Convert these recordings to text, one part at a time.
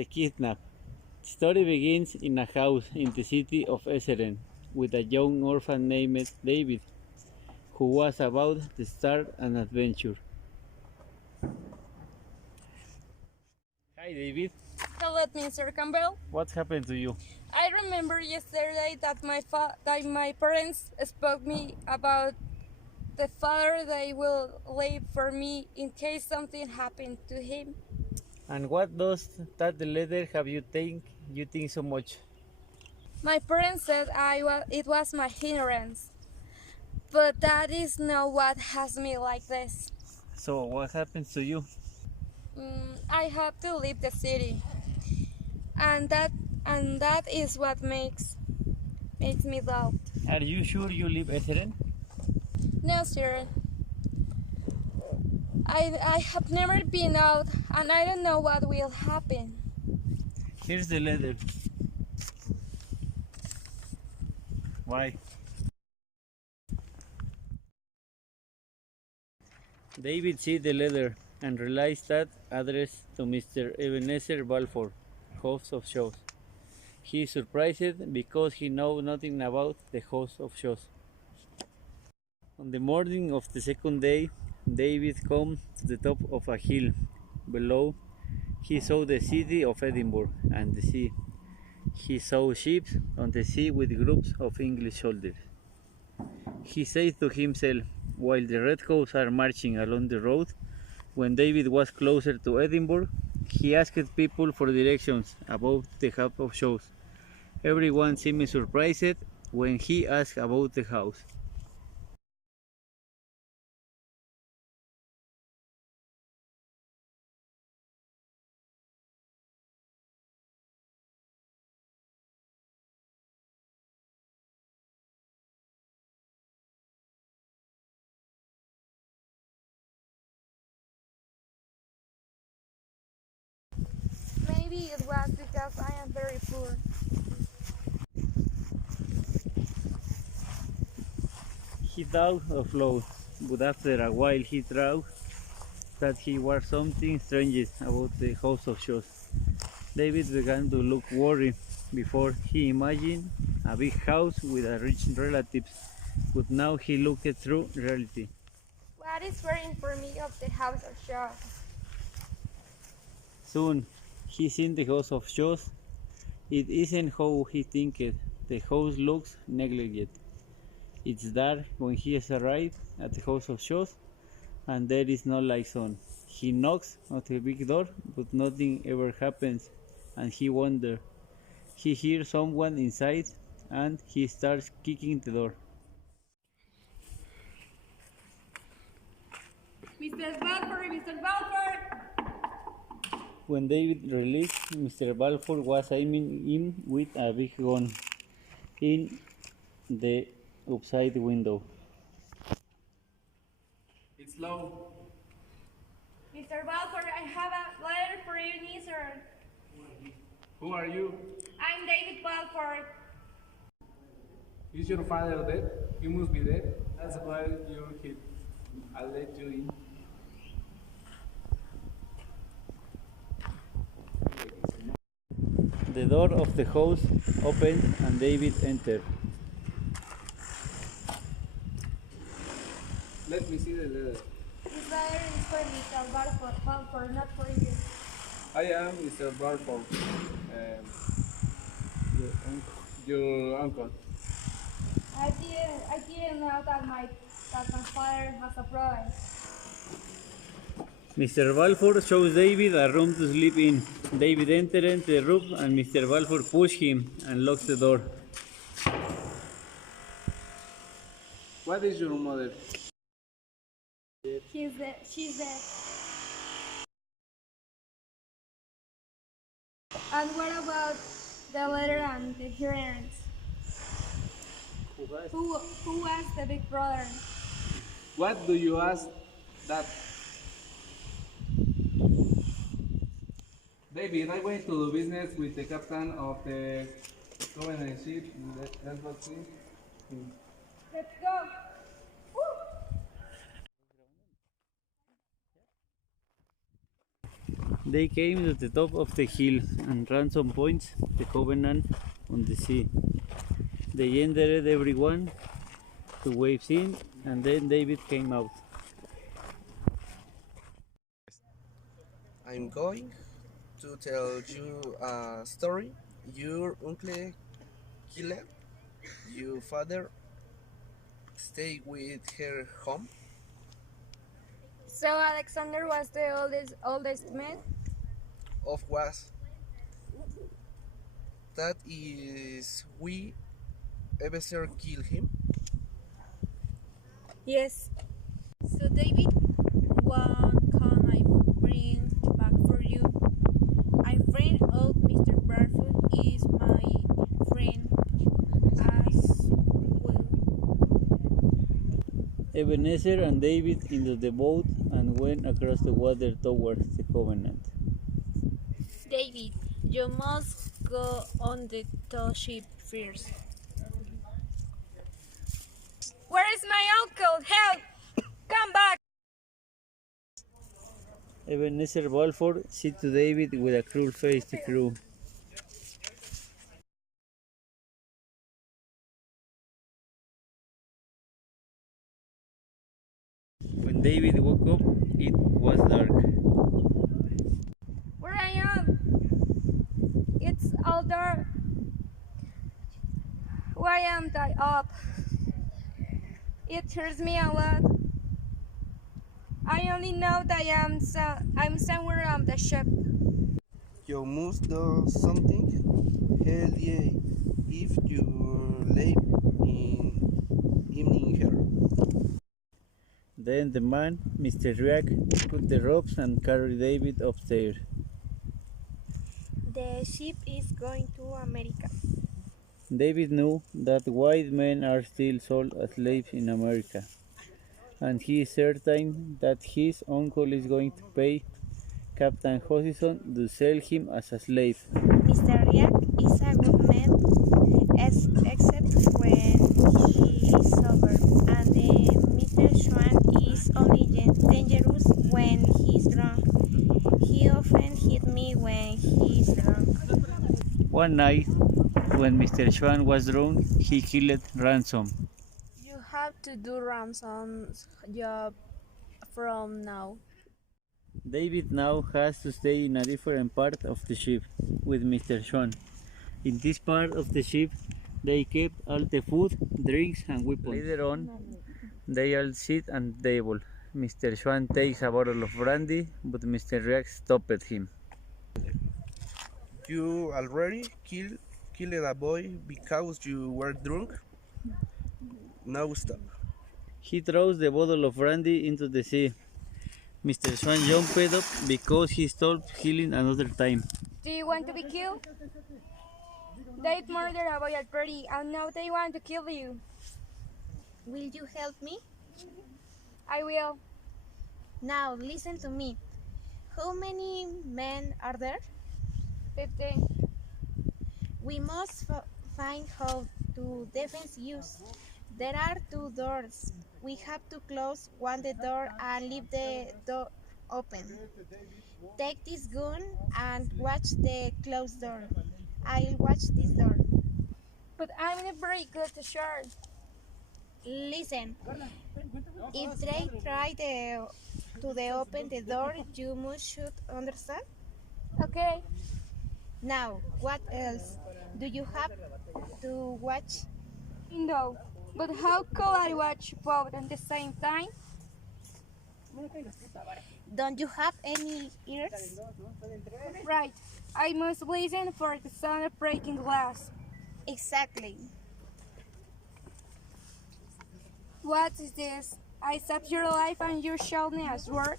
The Kidnap. The story begins in a house in the city of Esseren with a young orphan named David, who was about to start an adventure. Hi David. Hello, Mr. Campbell. What happened to you? I remember yesterday that my parents spoke me about the father they will leave for me in case something happened to him. And what does that letter have you think so much? My parents said it was my ignorance, but that is not what has me like this. So what happens to you? I have to leave the city, and that is what makes me doubt. Are you sure you live Esseren? No, sir. I have never been out, and I don't know what will happen. Here's the letter. Why? David see the letter and realized that addressed to Mr. Ebenezer Balfour, host of shows. He is surprised because he knows nothing about the host of shows. On the morning of the second day, David came to the top of a hill. Below, he saw the city of Edinburgh and the sea. He saw ships on the sea with groups of English soldiers. He said to himself, while the redcoats are marching along the road, when David was closer to Edinburgh, he asked people for directions about the house of shows. Everyone seemed surprised when he asked about the house. Maybe it was because I am very poor. He thought of load, but after a while he thought that he was something strange about the house of shows. David began to look worried before he imagined a big house with a rich relatives, but now he looked through reality. What is waiting for me of the house of shows? Soon he seen the house of shows. It isn't how he thinked. The house looks neglected. It's dark when he has arrived at the house of shows, and there is no lights on. He knocks on the big door, but nothing ever happens, and he wonders. He hears someone inside, and he starts kicking the door. Mr. Balfour, Mr. Balfour! When David released, Mr. Balfour was aiming him with a big gun in the outside window. It's low. Mr. Balfour, I have a letter for you, sir. Who are you? I'm David Balfour. Is your father dead? He must be dead. That's why you're here. I'll let you in. The door of the house opened and David entered. Let me see the letter. This letter is for Mr. Balfour, not for you. I am Mr. Balfour. Your uncle. I didn't know that my father has a brother. Mr. Balfour shows David a room to sleep in. David entered the room and Mr. Balfour pushed him and locked the door. What is your mother? She's dead. And what about the letter and the parents? Who was the big brother? What do you ask that? David, I went to do business with the captain of the Covenant ship. Let's go see. Let's go. They came to the top of the hill, and Ransom points the covenant on the sea. They entered everyone to wave in, and then David came out. I'm going to tell you a story. Your uncle killed your father. Stay with her home. So Alexander was the oldest man? Of was. That is we ever kill him. Yes. So David, what can I bring back for you? I'm friend of Mr. Barefoot is my friend as well. Ebenezer and David into the boat and went across the water towards the covenant. David, you must go on the tall ship first. Where is my uncle? Help! Come back! Ebenezer Balfour said to David with a cruel face to crew. When David woke up, it was dark. Where I am? It's all dark. Why am I up? It hurts me a lot. I only know that I'm somewhere on the ship. You must do something. Hell yeah, if you live in evening here. Then the man, Mr. Riak, cut the ropes and carried David upstairs. The ship is going to America. David knew that white men are still sold as slaves in America, and he is certain that his uncle is going to pay Captain Hosison to sell him as a slave. Mr. Riak is a good man, except when he is sober, and Mr. Schwan is only dangerous when he's drunk. He often hit me when he is drunk. One night, when Mr. Schwan was drunk, he killed Ransom. You have to do Ramson's job from now. David now has to stay in a different part of the ship with Mr. Schwan. In this part of the ship, they kept all the food, drinks, and weapons. Later on, they all sit at the table. Mr. Schwan takes a bottle of brandy, but Mr. Riak stopped him. You already killed a boy because you were drunk? Now stop. He throws the bottle of brandy into the sea. Mr. Schwan jumped up because he stopped healing another time. Do you want to be killed? They murdered a boy already, and now they want to kill you. Will you help me? I will. Now listen to me. How many men are there? 15. We must find how to defense use. There are 2 doors. We have to close the door and leave the door open. Take this gun and watch the closed door. I'll watch this door. But I'm not very good to shoot. Listen, if they try to open the door, you must shoot, understand? Okay. Now, what else? Do you have to watch? No. But how could I watch both at the same time? Don't you have any ears? Right. I must listen for the sound of breaking glass. Exactly. What is this? I saved your life and you showed me a sword?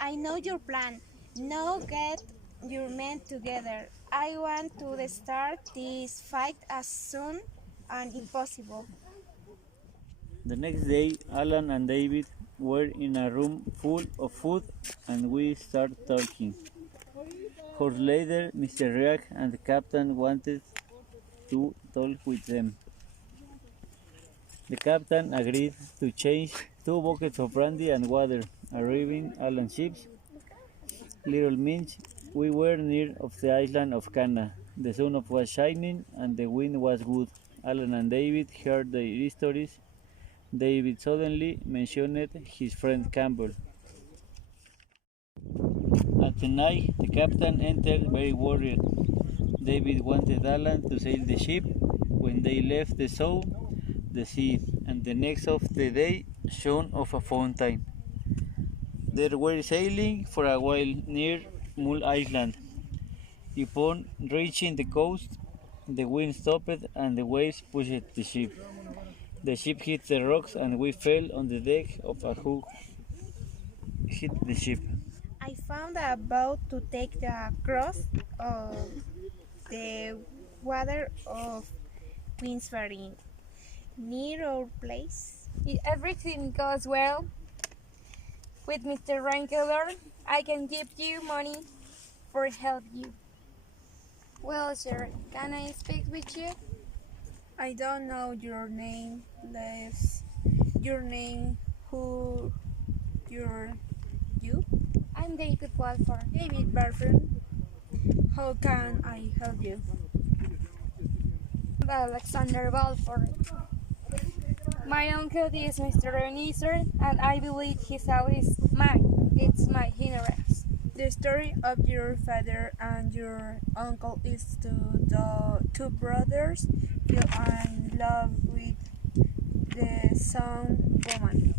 I know your plan. Now get your men together. I want to start this fight as soon as impossible. The next day, Alan and David were in a room full of food, and we started talking. Hours later, Mr. Riak and the captain wanted to talk with them. The captain agreed to change 2 buckets of brandy and water, arriving Alan's ship. Little Minch, we were near of the island of Cana. The sun was shining and the wind was good. Alan and David heard their stories. David suddenly mentioned his friend Campbell. At night, the captain entered very worried. David wanted Alan to sail the ship. When they left the sow, the sea, and the next of the day shone of a fountain. They were sailing for a while near Mull Island. Upon reaching the coast, the wind stopped and the waves pushed the ship. The ship hit the rocks and we fell on the deck of a who hit the ship. I found a boat to take the cross of the water of Queensferry near our place. If everything goes well with Mr. Rankler, I can give you money for help you. Well, sir, can I speak with you? I don't know your name, please. Your name, who you're you? I'm David Walford. David Barford. How can I help you? Alexander Balfour. My uncle is Mr. Ebenezer, and I believe his house is mine. It's my inheritance. The story of your father and your uncle is to the two brothers fell in love with the same woman.